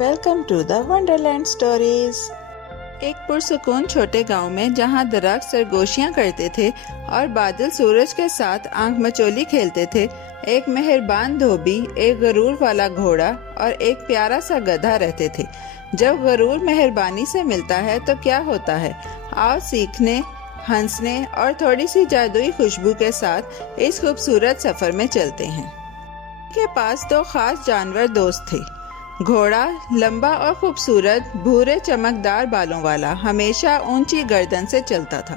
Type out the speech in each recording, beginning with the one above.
Welcome to the wonderland stories. ایک پرسکون چھوٹے گاؤں میں جہاں درخت سرگوشیاں کرتے تھے اور بادل سورج کے ساتھ آنکھ مچولی کھیلتے تھے، ایک مہربان دھوبی، ایک غرور والا گھوڑا اور ایک پیارا سا گدھا رہتے تھے۔ جب غرور مہربانی سے ملتا ہے تو کیا ہوتا ہے، آؤ سیکھنے، ہنسنے اور تھوڑی سی جادوئی خوشبو کے ساتھ اس خوبصورت سفر میں چلتے ہیں۔ ان کے پاس دو خاص جانور دوست تھے۔ گھوڑا لمبا اور خوبصورت بھورے چمکدار بالوں والا، ہمیشہ اونچی گردن سے چلتا تھا،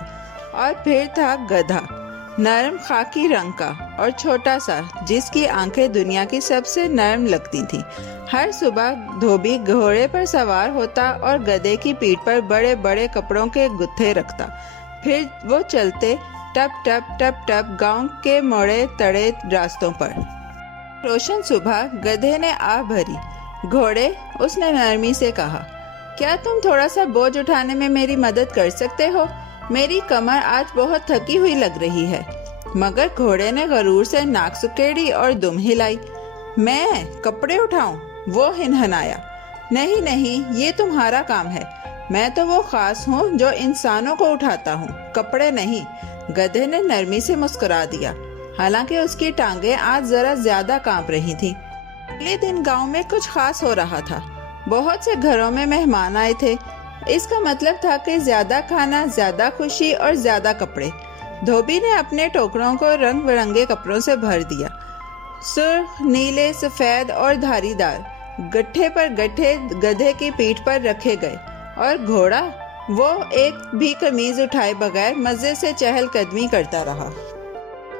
اور پھر تھا گدھا، نرم خاکی رنگ کا اور چھوٹا سا، جس کی آنکھیں دنیا کی سب سے نرم لگتی تھیں۔ ہر صبح دھوبی گھوڑے پر سوار ہوتا اور گدھے کی پیٹھ پر بڑے بڑے کپڑوں کے گتھے رکھتا، پھر وہ چلتے ٹپ ٹپ ٹپ ٹپ گاؤں کے موڑے تڑے راستوں پر۔ روشن صبح گدھے نے آہ بھری۔ گھوڑے، اس نے نرمی سے کہا، کیا تم تھوڑا سا بوجھ اٹھانے میں میری مدد کر سکتے ہو؟ میری کمر آج بہت تھکی ہوئی لگ رہی ہے۔ مگر گھوڑے نے غرور سے ناک سکیڑی اور دم ہلائی۔ میں کپڑے اٹھاؤں؟ وہ ہنہنایا۔ نہیں نہیں، یہ تمہارا کام ہے، میں تو وہ خاص ہوں جو انسانوں کو اٹھاتا ہوں، کپڑے نہیں۔ گدھے نے نرمی سے مسکرا دیا، حالانکہ اس کی ٹانگیں آج ذرا زیادہ کانپ رہی تھیں۔ اگلے دن گاؤں میں کچھ خاص ہو رہا تھا۔ بہت سے گھروں میں مہمان آئے تھے۔ اس کا مطلب تھا کہ زیادہ کھانا، زیادہ خوشی اور زیادہ کپڑے۔ دھوبی نے اپنے ٹوکروں کو رنگ برنگے کپڑوں سے بھر دیا، سرخ، نیلے، سفید اور دھاری دار۔ گٹھے پر گٹھے گدھے کی پیٹھ پر رکھے گئے، اور گھوڑا، وہ ایک بھی قمیض اٹھائے بغیر مزے سے چہل قدمی کرتا رہا۔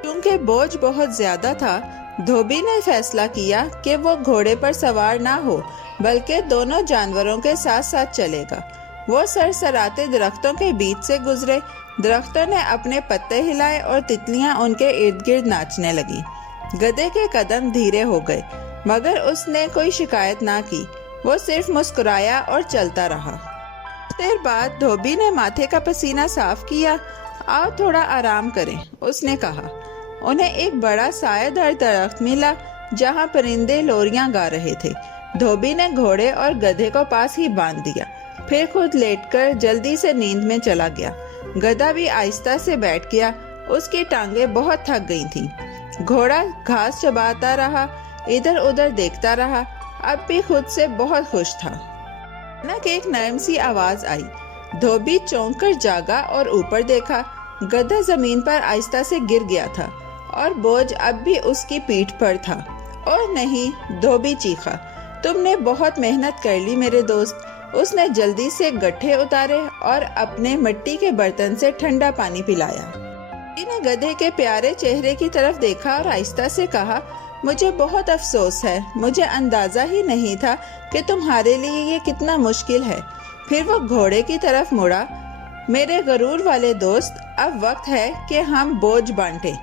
کیونکہ بوجھ بہت زیادہ تھا، دھوبی نے فیصلہ کیا کہ وہ گھوڑے پر سوار نہ ہو، بلکہ دونوں جانوروں کے ساتھ ساتھ چلے گا۔ وہ سرسراتے درختوں کے بیچ سے گزرے، درختوں نے اپنے پتے ہلائے اور تتلیاں ان کے ارد گرد ناچنے لگیں۔ گدھے کے قدم دھیرے ہو گئے، مگر اس نے کوئی شکایت نہ کی، وہ صرف مسکرایا اور چلتا رہا۔ دیر بعد دھوبی نے ماتھے کا پسینہ صاف کیا۔ آؤ تھوڑا آرام کریں، اس نے کہا۔ انہیں ایک بڑا سایہ دار درخت ملا جہاں پرندے لوریاں گا رہے تھے۔ دھوبی نے گھوڑے اور گدھے کو پاس ہی باندھ دیا، پھر خود لیٹ کر جلدی سے نیند میں چلا گیا۔ گدھا بھی آہستہ سے بیٹھ گیا، اس کی ٹانگیں بہت تھک گئی تھیں۔ گھوڑا گھاس چباتا رہا، ادھر ادھر دیکھتا رہا، اب بھی خود سے بہت خوش تھا۔ اچانک ایک نرم سی آواز آئی۔ دھوبی چونک کر جاگا اور اوپر دیکھا۔ گدھا زمین پر آہستہ سے گر گیا تھا، اور بوجھ اب بھی اس کی پیٹھ پر تھا۔ اور نہیں، دھوبی چیخا، تم نے بہت محنت کر لی میرے دوست۔ اس نے جلدی سے گٹھے اتارے اور اپنے مٹی کے برتن سے ٹھنڈا پانی پلایا۔ دھوبی نے گدھے کے پیارے چہرے کی طرف دیکھا اور آہستہ سے کہا، مجھے بہت افسوس ہے، مجھے اندازہ ہی نہیں تھا کہ تمہارے لیے یہ کتنا مشکل ہے۔ پھر وہ گھوڑے کی طرف مڑا، میرے غرور والے دوست، اب وقت ہے کہ ہم بوجھ بانٹیں۔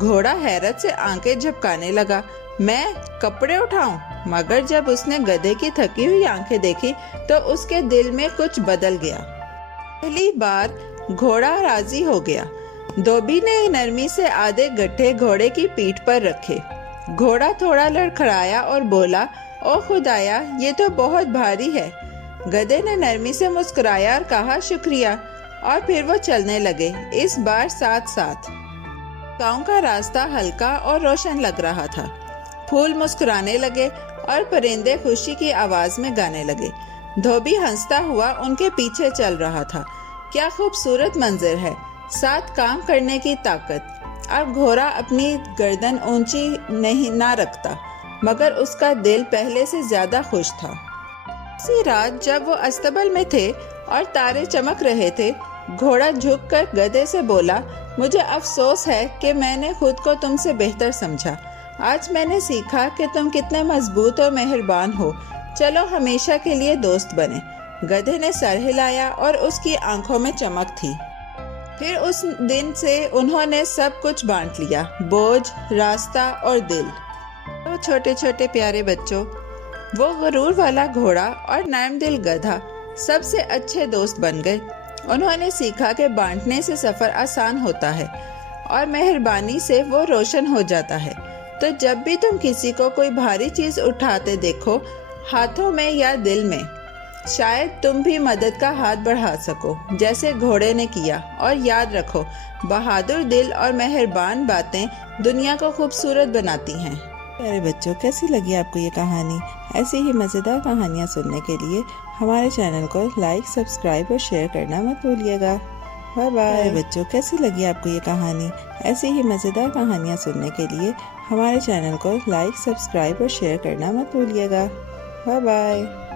گھوڑا حیرت سے آنکھیں جھپکانے لگا، میں کپڑے اٹھاؤں؟ مگر جب اس نے گدھے کی تھکی ہوئی آنکھیں دیکھی تو اس کے دل میں کچھ بدل گیا۔ پہلی بار گھوڑا راضی ہو گیا۔ دھوبی نے نرمی سے آدھے گٹھے گھوڑے کی پیٹھ پر رکھے۔ گھوڑا تھوڑا لڑکھڑایا اور بولا، او خدایا، یہ تو بہت بھاری ہے۔ گدھے نے نرمی سے مسکرایا اور کہا، شکریہ، اور پھر وہ چلنے لگے، اس بار ساتھ ساتھ۔ گاؤں کا راستہ ہلکا اور روشن لگ رہا تھا۔ پھول مسکرانے لگے اور پرندے خوشی کی آواز میں گانے لگے۔ دھوبی ہنستا ہوا ان کے پیچھے چل رہا تھا۔ کیا خوبصورت منظر ہے، ساتھ کام کرنے کی طاقت۔ اب گھوڑا اپنی گردن اونچی نہ رکھتا، مگر اس کا دل پہلے سے زیادہ خوش تھا۔ اسی رات جب وہ استبل میں تھے اور تارے چمک رہے تھے، گھوڑا جھک کر گدھے سے بولا، مجھے افسوس ہے کہ میں نے خود کو تم سے بہتر سمجھا۔ آج میں نے سیکھا کہ تم کتنے مضبوط اور مہربان ہو، چلو ہمیشہ کے لیے دوست بنے۔ گدھے نے سر ہلایا اور اس کی آنکھوں میں چمک تھی۔ پھر اس دن سے انہوں نے سب کچھ بانٹ لیا، بوجھ، راستہ اور دل۔ تو چھوٹے چھوٹے پیارے بچوں، وہ غرور والا گھوڑا اور نرم دل گدھا سب سے اچھے دوست بن گئے۔ انہوں نے سیکھا کہ بانٹنے سے سفر آسان ہوتا ہے، اور مہربانی سے وہ روشن ہو جاتا ہے۔ تو جب بھی تم کسی کو کوئی بھاری چیز اٹھاتے دیکھو، ہاتھوں میں یا دل میں، شاید تم بھی مدد کا ہاتھ بڑھا سکو جیسے گھوڑے نے کیا۔ اور یاد رکھو، بہادر دل اور مہربان باتیں دنیا کو خوبصورت بناتی ہیں۔ پیارے بچوں، کیسی لگی آپ کو یہ کہانی؟ ایسی ہی مزیدار کہانیاں سننے کے لیے ہمارے چینل کو لائک، سبسکرائب اور شیئر کرنا مت بھولیے گا۔ Bye bye. پیارے بچوں، کیسی لگی آپ کو یہ کہانی؟ ایسی ہی مزیدار کہانیاں سننے کے لیے ہمارے چینل کو لائک، سبسکرائب اور شیئر کرنا مت بھولیے گا۔ Bye bye.